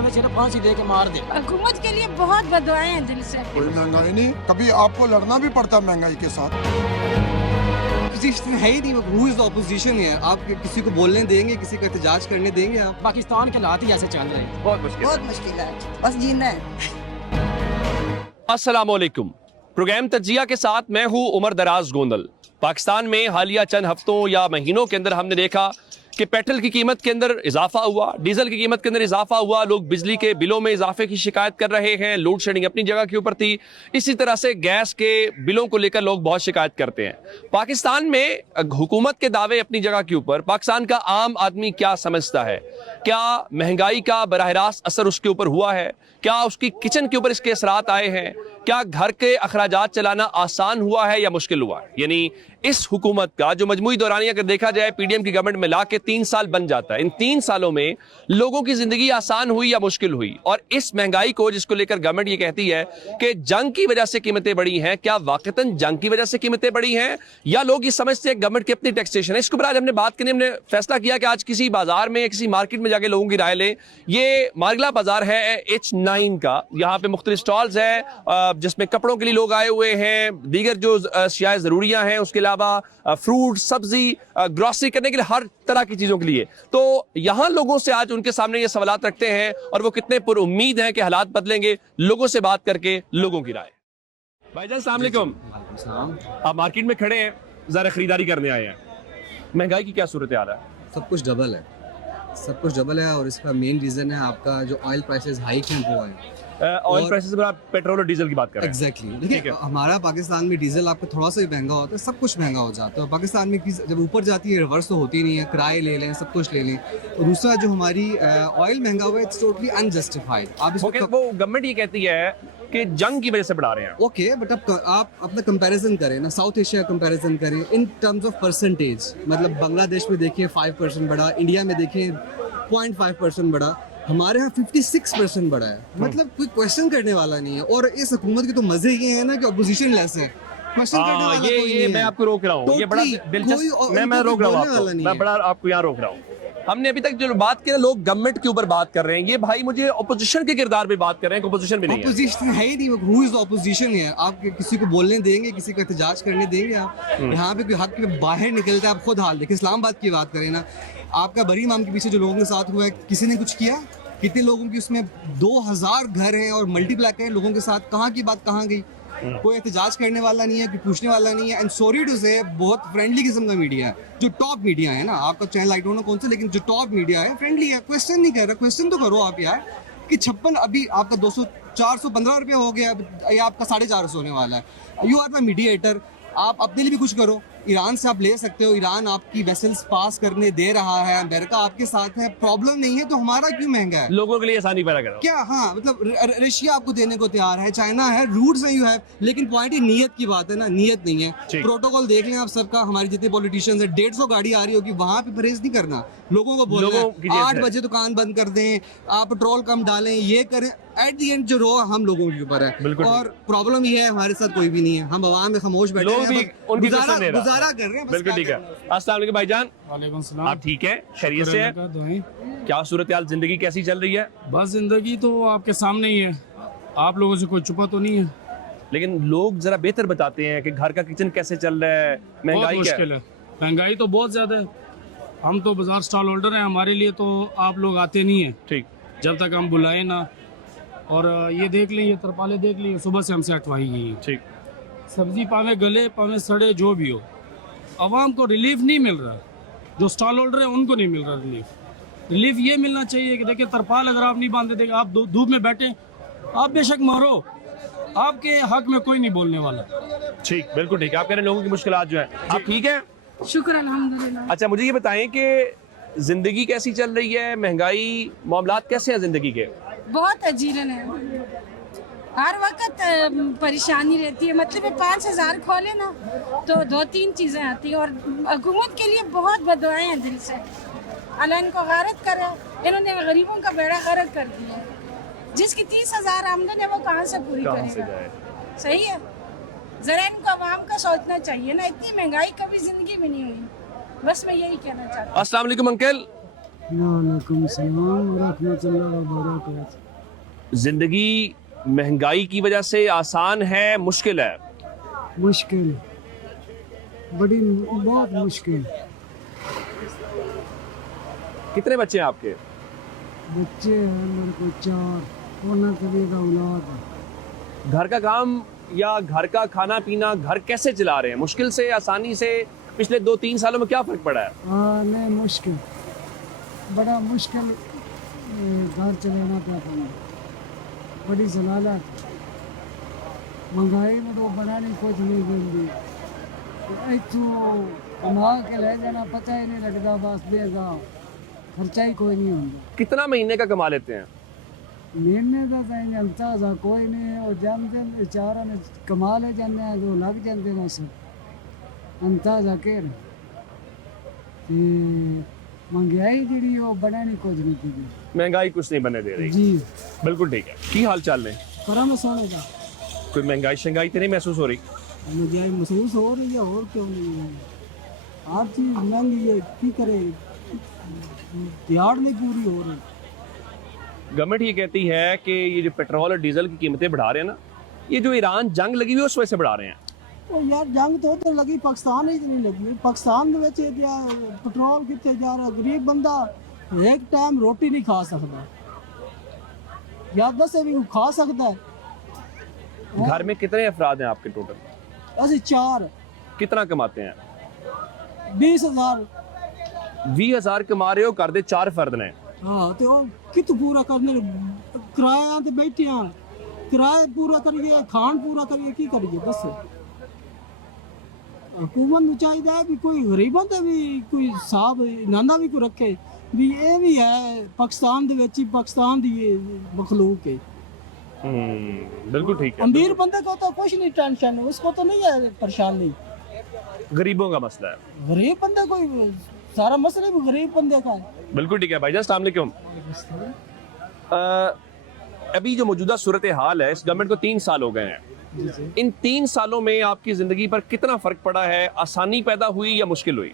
हमें सिर्फ फांसी दे के मार दे। हुकूमत के लिए बहुत बददुआएं हैं दिल से। कोई महंगाई नहीं, कभी आपको लड़ना भी पड़ता है महंगाई के साथ। अपोजिशन है ही नहीं, हु इज द अपोजिशन है? आप किसी को बोलने देंगे, किसी का एहतजाज करने देंगे आप? पाकिस्तान के हालात ही ऐसे चल रहे हैं, बहुत मुश्किल है, बस जीना है। अस्सलामुअलैकुम। प्रोग्राम तज्जिया के साथ मैं हूं उमर दराज गोंदल। पाकिस्तान में हालिया चंद हफ्तों या महीनों के अंदर हमने देखा कि पेट्रोल की कीमत के अंदर इजाफा हुआ, डीजल की कीमत के अंदर इजाफा हुआ, लोग बिजली के बिलों में इजाफे की शिकायत कर रहे हैं, लोड शेडिंग अपनी जगह के ऊपर थी, इसी तरह से गैस के बिलों को लेकर लोग बहुत शिकायत करते हैं। पाकिस्तान में हुकूमत के दावे अपनी जगह के ऊपर, पाकिस्तान का आम आदमी क्या समझता है? क्या महंगाई का बराह रास्त असर उसके ऊपर हुआ है? क्या उसकी किचन के ऊपर इसके असरात आए हैं? क्या घर के अखराजात चलाना आसान हुआ है या मुश्किल हुआ है? यानी इस हुकूमत का जो मजमूई दौरानी अगर देखा जाए पीडीएम की गवर्नमेंट में ला के 3 साल बन जाता है, इन 3 सालों में लोगों की जिंदगी आसान हुई या मुश्किल हुई? और इस महंगाई को जिसको लेकर गवर्नमेंट ये कहती है कि जंग की वजह से कीमतें बढ़ी हैं, क्या वाकईतन जंग की वजह से कीमतें बढ़ी हैं या लोग ये समझते हैं गवर्नमेंट की अपनी टैक्सेशन है? इसके ऊपर आज हमने बात करनी, हमने फैसला किया कि आज किसी बाजार में, किसी मार्केट में जाके लोगों की राय लें। ये मारगला बाजार है H9 का, यहाँ पे मुख्तलिफ स्टॉल्स हैं जिसमें कपड़ों के लिए लोग आए हुए हैं, दीगर जो अशियाए ज़रूरियाँ हैं, उसके अलावा फ्रूट, सब्जी, ग्रॉसरी करने के लिए हर तरह की चीज़ों के लिए। तो यहाँ लोगों से आज उनके सामने ये सवालात रखते हैं और वो कितने पुरुम्मीद हैं कि हालात बदलेंगे, लोगों से बात करके लोगों की राय। भाईजान अस्सलाम वालेकुम। आप मार्केट में खड़े हैं, ज़रा खरीदारी करने आए हैं, महंगाई की क्या सूरत हाल है? सब कुछ डबल है, सब कुछ डबल है और इसका मेन रीज़न है आपका जो ऑयल प्राइसेस हाइक हैं वो है। ऑयल प्राइसेस पर आप पेट्रोल और डीजल की बात कर रहे हैं? एग्जैक्टली। देखिए हमारा पाकिस्तान में डीजल आपको थोड़ा सा भी महंगा होता है, सब कुछ महंगा हो जाता है। पाकिस्तान में जब ऊपर जाती है रिवर्स तो होती नहीं है, किराए ले लें, सब कुछ ले लें। और दूसरा जो हमारी ऑयल महंगा हुआ है, इट्स टोटली अनजस्टिफाइड। आप वो गवर्नमेंट ये कहती है कि जंग की वजह से बढ़ा रहे हैं। ओके, बट अब आप अपना कंपैरिजन करें ना, साउथ एशिया कंपैरिजन करें इन टर्म्स ऑफ परसेंटेज। मतलब बांग्लादेश में देखिए 5% बढ़ा, इंडिया में देखें 0.5% बढ़ा, हमारे यहाँ 56% बढ़ा है। मतलब कोई क्वेश्चन करने वाला नहीं है। और इस हुकूमत के तो मजे ये है ना कि अपोजिशन लेस है, क्वेश्चन करने वाला कोई नहीं है। मैं आपको रोक रहा हूँ, ये बड़ा दिलचस्प, मैं रोक रहा हूँ आपको, मैं बड़ा आपको यहाँ रोक रहा हूँ। हमने अभी तक जो बात की ना, लोग गवर्नमेंट के ऊपर बात कर रहे हैं, ये भाई मुझे अपोजिशन के किरदार पे बात कर रहे हैं, अपोजिशन भी नहीं है। अपोजिशन है ही नहीं, हु इज द अपोजिशन है? आप किसी को बोलने देंगे, किसी का एहतजाज करने देंगे आप? यहाँ पे कोई हक पे बाहर निकलता है, आप खुद हाल देखिए। इस्लामाबाद की बात करें ना, आपका बरी इमाम के पीछे जो लोगों के साथ हुआ है, किसी ने कुछ किया? कितने लोगों की उसमें 2000 घर हैं और मल्टीप्लाई करें लोगों के साथ, कहाँ की बात कहाँ गई? कोई एहतजाज करने वाला नहीं है, कोई पूछने वाला नहीं है। एंड सॉरी टू से, बहुत फ्रेंडली किस्म का मीडिया है, जो टॉप मीडिया है ना। आपका चैनल आई डोंट नो कौन सा, लेकिन जो टॉप मीडिया है फ्रेंडली है, क्वेश्चन नहीं कर रहा। क्वेश्चन तो करो आप यार कि 56 अभी आपका 415 रुपये हो गया, या आपका 450 होने वाला है। यू आर द मीडिएटर, आप अपने लिए भी कुछ करो। ईरान से आप ले सकते हो, ईरान आपकी वेसल्स पास करने दे रहा है, अमेरिका आपके साथ है, प्रॉब्लम नहीं है, तो हमारा क्यों महंगा है? लोगों के लिए आसानी पैदा करो क्या? हाँ, मतलब रशिया आपको देने को तैयार है, चाइना है, रूट्स हैं, यू है, लेकिन पॉइंट ही नीयत की बात है ना, नीयत नहीं है। प्रोटोकॉल देख लें आप सबका, हमारे जितने पॉलिटिशियंस है, 150 गाड़ी आ रही होगी, वहां पे परहेज नहीं करना, लोगों को बोलना 8 बजे दुकान बंद कर दें, आप पेट्रोल कम डालें, ये करें। एट दी एंड जो रो हम लोगों के ऊपर है। और प्रॉब्लम ये है, हमारे साथ कोई भी नहीं है, हम आवाम में खामोश बैठे हैं, गुजारा कर रहे हैं। बिल्कुल ठीक है। अस्सलाम वालेकुम भाईजान। वालेकुम सलाम। आप ठीक हैं, खैरियत से हैं? क्या सूरत हाल, जिंदगी कैसी चल रही है? बस जिंदगी तो आपके सामने ही है, आप लोगों से कोई छुपा तो नहीं है। लेकिन लोग जरा बेहतर बताते हैं कि घर का किचन कैसे चल रहा है, महंगाई मुश्किल है, महंगाई तो बहुत ज्यादा है। हम तो बाजार स्टॉल होल्डर हैं, हमारे लिए तो आप लोग आते नहीं है, ठीक, जब तक हम बुलाए ना। और ये देख लें, ये तरपाले देख लें, सुबह से हमसे हटवाई गई है, ठीक। सब्जी पावे गले पावे सड़े जो भी हो, आवाम को रिलीफ नहीं मिल रहा। जो स्टॉल होल्डर है उनको नहीं मिल रहा रिलीफ ये मिलना चाहिए कि देखिए तरपाल अगर आप नहीं बांधे थे, आप धूप में बैठे, आप बेशक मारो, आपके हक में कोई नहीं बोलने वाला। ठीक, बिल्कुल ठीक है। आप कह रहे हैं लोगों की मुश्किलात जो है। आप ठीक हैं? शुक्र अल्हम्दुलिल्लाह। अच्छा, मुझे ये बताएं कि जिंदगी कैसी चल रही है, महंगाई, मामलात कैसे हैं जिंदगी के? बहुत अजीरन है, हर वक्त परेशानी रहती है। मतलब 5000 खोले ना तो 2-3 चीज़ें आती हैं। और हुकूमत के लिए बहुत बददुआएं हैं दिल से। अल्लाह इनको गारत करे, इन्होंने गरीबों का बेड़ा गर्क कर दिया। जिसकी 30,000 आमदन है वो कहाँ से पूरी करेगा? सही है, जरा इनको आवाम का सोचना चाहिए ना। इतनी महंगाई कभी जिंदगी में नहीं हुई। बस मैं यही कहना चाहती हूँ। अस्सलाम वालेकुम अंकल, वालेकुम सलाम रहमतुल्लाहि व बरकातहू। जिंदगी महंगाई की वजह से आसान है, मुश्किल है? मुश्किल, बड़ी बहुत मुश्किल। कितने बच्चे हैं आपके? बच्चे हैं मेरे को 4, और कभी का औलाद है। घर का काम या घर का खाना पीना घर कैसे चला रहे हैं? मुश्किल से, आसानी से? पिछले 2-3 सालों में क्या फर्क पड़ा है? हाँ नहीं मुश्किल, बड़ा मुश्किल घर चलाना पड़ता है, बड़ी जलालत। महंगाई में तो बनानी कुछ नहीं बनती, इतों कमा के ले जाना पता ही नहीं लगता, बस देगा खर्चा ही कोई नहीं होता। कितना महीने का कमा लेते हैं? महीने का कहीं अंदाजा कोई नहीं है, और जानते बेचारा ने कमा ले जाने हैं तो लग जाते हैं सब अंदाजा के महंगाई जी वो बनानी कुछ नहीं की, महंगाई कुछ नहीं बनने दे रही। जी बिल्कुल ठीक है। की हाल चाल ने? करम सोने का कोई महंगाई शंगाई तो नहीं महसूस हो रही? महंगाई महसूस हो रही है, और क्यों नहीं है, हर चीज महंगी है, की करे दिहाड़ नहीं पूरी हो रही। गवर्नमेंट ये कहती है कि ये जो पेट्रोल और डीजल की कीमतें बढ़ा रहे हैं ना, ये जो ईरान जंग लगी हुई है उस वजह से बढ़ा रहे हैं। ਉਹ ਯਾਰ ਜੰਗ ਤੋਂ ਲੱਗੀ, ਪਾਕਿਸਤਾਨ ਹੀ ਨਹੀਂ ਲੱਗੀ। ਪਾਕਿਸਤਾਨ ਦੇ ਵਿੱਚ ਪੈਟਰੋਲ ਕਿੱਥੇ ਜਾ ਰਿਹਾ, ਗਰੀਬ ਬੰਦਾ ਇੱਕ ਟਾਈਮ ਰੋਟੀ ਨਹੀਂ ਖਾ ਸਕਦਾ, ਯਾਰ ਦੱਸੇ ਵੀ ਖਾ ਸਕਦਾ ਹੈ। घर में कितने अफराद हैं आपके टोटल? ਅਸੀਂ 4, कितना कमाते हैं? 20,000। 20,000 कमा रहे हो, घर दे 4 फर्द ने। ਹਾਂ ਤੇ ਉਹ ਕਿੱਥੋਂ ਪੂਰਾ ਕਰਨੇ, ਕਿਰਾਇਆਂ ਤੇ ਬੈਠੇ ਆ, ਕਿਰਾਏ ਪੂਰਾ ਕਰੀਏ, ਖਾਣ ਪੂਰਾ ਕਰੀਏ, ਕੀ ਕਰੀਏ ਦੱਸੋ। हुकूमत ਨੂੰ ਚਾਹੀਦਾ ਹੈ ਵੀ ਕੋਈ ਗਰੀਬਾਂ ਤੇ ਵੀ ਕੋਈ ਹਿਸਾਬ ਨਾਨਾ ਵੀ ਕੋਈ ਰੱਖੇ, ਵੀ ਇਹ ਵੀ ਹੈ ਪਾਕਿਸਤਾਨ ਦੇ ਵਿੱਚ ਹੀ ਪਾਕਿਸਤਾਨ ਦੀ मखलूक है। बिल्कुल ठीक है। अमीर बंदे को तो कुछ नहीं टेंशन, उसको तो नहीं है परेशानी, गरीबों का मसला है। गरीब बंदे को सारा मसला भी गरीब बंदे का है। बिल्कुल ठीक है भाईजान, अस्सलाम वालेकुम। अभी जो मौजूदा सूरत हाल है, इस गवर्नमेंट को 3 साल हो गए हैं, इन 3 सालों में आपकी जिंदगी पर कितना फर्क पड़ा है? आसानी पैदा हुई या मुश्किल हुई?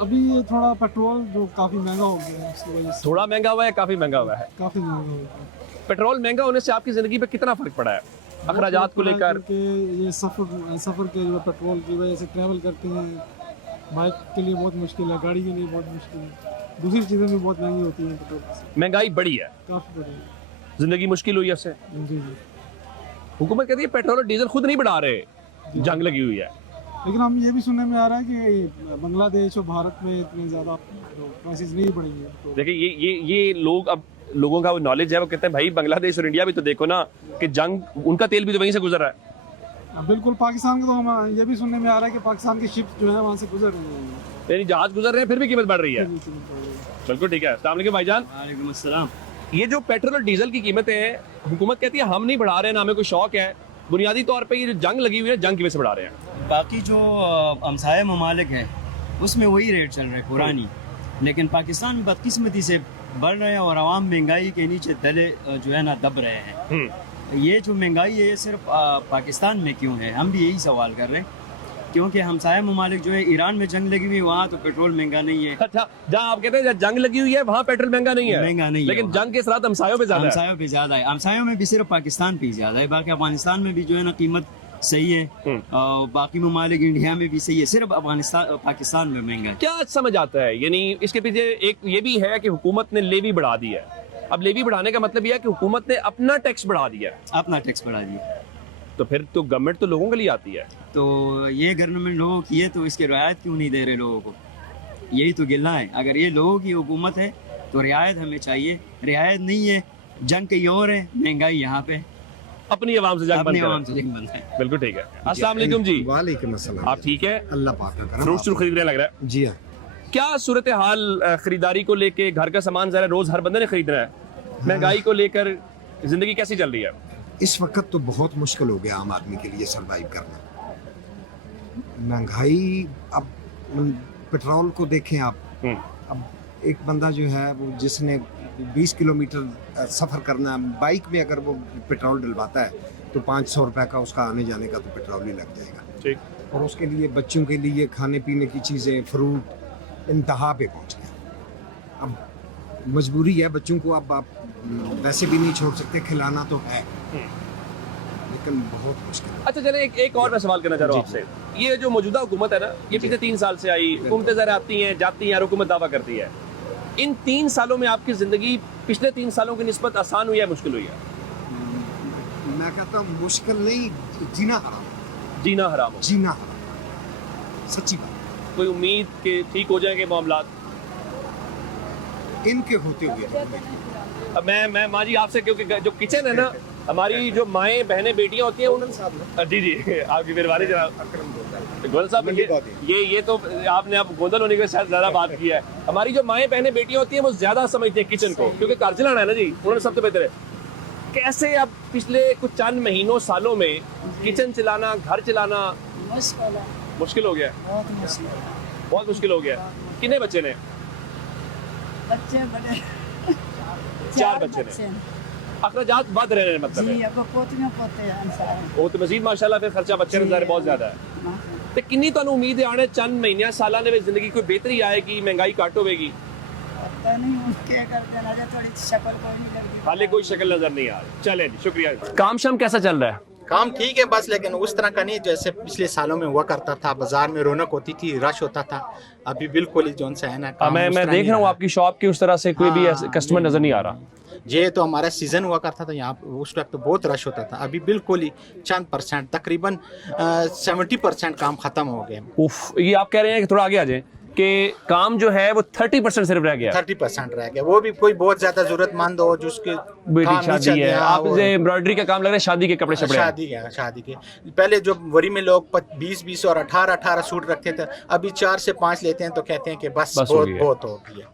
अभी ये थोड़ा पेट्रोल जो काफी महंगा हो गया है, उसकी वजह से थोड़ा महंगा हुआ है, काफी महंगा हुआ है? काफी महंगा हो गया। पेट्रोल महंगा होने से आपकी जिंदगी पर कितना फर्क पड़ा है अखराजात को लेकर? ये सफर के जो पेट्रोल की वजह से ट्रैवल करते हैं, बाइक के लिए बहुत मुश्किल है, गाड़ी के लिए बहुत मुश्किल है, दूसरी चीज़ें भी बहुत महंगी होती हैं पेट्रोल से। महंगाई बढ़ी है, काफी बढ़ी, जिंदगी मुश्किल हुई है इससे। जी जी। हुकूमत कहती है पेट्रोल और डीजल खुद नहीं बढ़ा रहे, जंग लगी हुई है। लेकिन हम ये भी सुनने में आ रहा है कि बांग्लादेश और भारत में इतने ज़्यादा प्राइसेस नहीं बढ़ेंगे। तो देखिए ये लोग, अब लोगों का वो नॉलेज है, वो कहते हैं भाई बांग्लादेश और इंडिया भी तो देखो ना कि जंग, उनका तेल भी तो वहीं से गुजर रहा है। बिल्कुल, पाकिस्तान का तो हम ये भी सुनने में आ रहा है कि पाकिस्तान की शिप जो है वहाँ से गुजर रही है, यानी जहाज गुजर रहे हैं, फिर भी कीमत बढ़ रही है। बिल्कुल ठीक है। अस्सलाम वालेकुम भाईजान। वालेकुम अस्सलाम। ये जो पेट्रोल और डीजल की कीमतें हैं, हुकूमत कहती है हम नहीं बढ़ा रहे हैं, ना हमें कोई शौक है, बुनियादी तौर पे ये जो जंग लगी हुई है, जंग की वजह से बढ़ा रहे हैं। बाकी जो हमसाया ममालिक है उसमें वही रेट चल रहा है पुरानी, लेकिन पाकिस्तान में बदकिस्मती से बढ़ रहे हैं और आवाम महंगाई के नीचे दले जो है ना दब रहे हैं। ये जो महंगाई है ये सिर्फ पाकिस्तान में क्यों है, हम भी यही सवाल कर रहे हैं, क्योंकि हमसाया ममालिक जो है, ईरान में जंग लगी हुई, वहाँ तो पेट्रोल महंगा नहीं है। अच्छा, जहाँ आप कहते हैं जंग लगी हुई है वहाँ पेट्रोल महंगा नहीं है, महंगा नहीं है, लेकिन जंग के साथ हमसायों पे ज्यादा है। हमसायों पे ज्यादा है, हमसायों में भी सिर्फ पाकिस्तान पे ज्यादा है, बाकी अफगानिस्तान में भी जो है ना कीमत सही है, और बाकी ममालिक इंडिया में भी सही है, सिर्फ अफगानिस्तान पाकिस्तान में महंगा है। क्या समझ आता है, यानी इसके पीछे एक ये भी है कि हुकूमत ने लेवी बढ़ा दी है। अब लेवी बढ़ाने का मतलब यह है कि हुकूमत ने अपना टैक्स बढ़ा दिया है। अपना टैक्स बढ़ा दिया, तो फिर तो गवर्नमेंट तो लोगों के लिए आती है, तो ये गवर्नमेंट लोगों की है, तो इसकी रियायत क्यों नहीं दे रहे लोगों को? यही तो गिला है। अगर ये लोगों की हुकूमत है तो रियायत हमें चाहिए, रियायत नहीं है, जंग कहीं और है, महंगाई यहाँ पे, अपनी आवाम से जंग अपनी आवाम बंद से जंग बंद है। बिल्कुल ठीक है। अस्सलाम वालेकुम जी। वालेकुम अस्सलाम। आप ठीक है? अल्लाह पाक का करम। फ्रूट खरीदने लग रहा है जी हाँ। क्या सूरत हाल खरीदारी को लेके? घर का सामान जरा रोज हर बंदे ने खरीदना है, महंगाई को लेकर जिंदगी कैसी चल रही है? इस वक्त तो बहुत मुश्किल हो गया आम आदमी के लिए सरवाइव करना। महंगाई, अब पेट्रोल को देखें आप, अब एक बंदा जो है वो जिसने 20 किलोमीटर सफ़र करना, बाइक में अगर वो पेट्रोल डलवाता है तो 500 रुपये का उसका आने जाने का तो पेट्रोल ही लग जाएगा। ठीक। और उसके लिए बच्चों के लिए खाने पीने की चीज़ें, फ्रूट इंतहा पे पहुंच गए। अब मजबूरी है बच्चों को, अब आप वैसे भी नहीं छोड़ सकते, खिलाना तो है लेकिन बहुत मुश्किल है। अच्छा चले एक और मैं सवाल करना चाह रहा हूँ आपसे। ये जो मौजूदा हुकूमत है ना, ये पिछले 3 साल से आई, हुकूमतें ज़रा आती हैं जाती हैं, हुकूमत दावा करती है। इन 3 सालों में आपकी ज़िंदगी पिछले 3 सालों की निस्बत आसान हुई है, मुश्किल हुई है? मैं कहता हूँ मुश्किल नहीं, जीना हराम, जीना हराम हो। जीना हराम, सच्ची बात। कोई उम्मीद के ठीक हो जाएंगे मामलात? इनके होते हुए अब मैं माँ जी आपसे, क्योंकि जो किचन है ना, हमारी जो माएँ बहनें बेटियाँ होती हैं उन्होंने, जी आपकी मेहरबानी जनाब गोंदल साहब, ये तो आपने अब गोंदल होने के साथ ज़्यादा बात की है। हमारी जो माएँ बहनें बेटियाँ होती हैं वो ज़्यादा समझती हैं किचन को, क्योंकि घर चलाना है ना जी, उन्होंने सबसे बेहतर है। कैसे अब पिछले कुछ चंद महीनों सालों में किचन चलाना, घर चलाना मुश्किल हो गया? बहुत मुश्किल हो गया। कितने बच्चे ने? बच्चे बड़े 4 बच्चे ने। अखराजात बढ़ रहे हैं मतलब है। वो तो मजीद माशाल्लाह फिर खर्चा बच्चे का बहुत ज्यादा है। तो किन्नी ਤੁਹਾਨੂੰ ਉਮੀਦ ਹੈ ਆਣੇ ਚੰਦ ਮਹੀਨਿਆਂ ਸਾਲਾਂ ਦੇ ਵਿੱਚ ਜ਼ਿੰਦਗੀ ਕੋਈ ਬਿਹਤਰੀ ਆਏਗੀ, महंगाई ਘਟ ਹੋਵੇਗੀ? पता नहीं उनके कर देना, जो थोड़ी शक्ल कोई नहीं लगती, हाले कोई शक्ल नजर नहीं आ रही। चले जी, शुक्रिया। काम शाम कैसा चल रहा है? काम ठीक है बस, लेकिन उस तरह का नहीं जैसे पिछले सालों में हुआ करता था। बाजार में रौनक होती थी, रश होता था। अभी बिल्कुल ही जोन सा है ना, मैं देख रहा हूँ आपकी शॉप की उस तरह से कोई भी कस्टमर नजर नहीं आ रहा। ये तो हमारा सीजन हुआ करता था यहाँ, उस वक्त तो बहुत रश होता था। अभी बिल्कुल ही चंद परसेंट, तकरीबन 70% काम खत्म हो गए। उफ, ये आप कह रहे हैं कि थोड़ा आगे आ जाए कि काम जो है वो 30% सिर्फ रह गया। 30% रह गया, वो भी कोई बहुत ज्यादा जरूरतमंद हो जिसके बेटी शादी है, आप एम्ब्रॉयडरी का काम लग रहा है, शादी के कपड़े शपड़े, शादी के पहले जो वरी में लोग 20 और 18 सूट रखते थे, अभी 4 से 5 लेते हैं तो कहते हैं कि बस बहुत हो गया।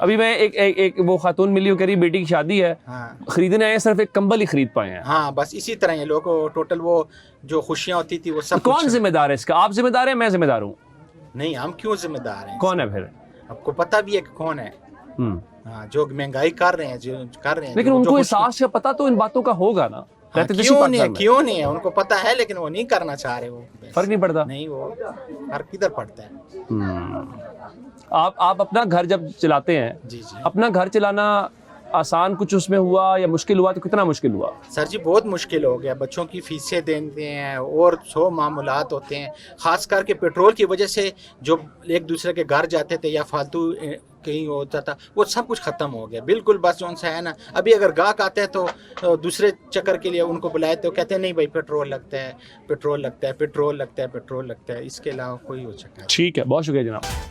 अभी मैं एक वो खातून मिली, वो कह रही बेटी की शादी है, खरीदने आए, सिर्फ एक कंबल ही खरीद पाए हैं। हाँ बस इसी तरह ये लोग टोटल वो जो खुशियाँ होती थी वो सब। कौन जिम्मेदार है इसका? आप जिम्मेदार है, मैं जिम्मेदार हूँ? नहीं, हम क्यों जिम्मेदार हैं? कौन है फिर? आपको पता भी है कि कौन है। हाँ, जो महंगाई कर रहे हैं, जो कर रहे हैं, लेकिन उनको एहसास या पता तो इन बातों का होगा ना। हाँ, क्यों नहीं है? उनको पता है लेकिन वो नहीं करना चाह रहे। वो फर्क नहीं पड़ता। नहीं, वो फर्क किधर पड़ता है? आप अपना घर जब चलाते हैं, जी अपना घर चलाना आसान कुछ उसमें हुआ या मुश्किल हुआ? तो कितना मुश्किल हुआ? सर जी बहुत मुश्किल हो गया। बच्चों की फीसें देते हैं और 100 मामूलात होते हैं, खास करके पेट्रोल की वजह से। जो एक दूसरे के घर जाते थे या फालतू कहीं होता था, वो सब कुछ ख़त्म हो गया बिल्कुल। बस जो सा है ना, अभी अगर गाहक आते हैं तो दूसरे चक्कर के लिए उनको बुलाए तो कहते हैं नहीं भाई पेट्रोल लगता है, पेट्रोल लगता है, पेट्रोल लगता है, पेट्रोल लगता है। इसके अलावा कोई हो सकता है। ठीक है, बहुत शुक्रिया जनाब।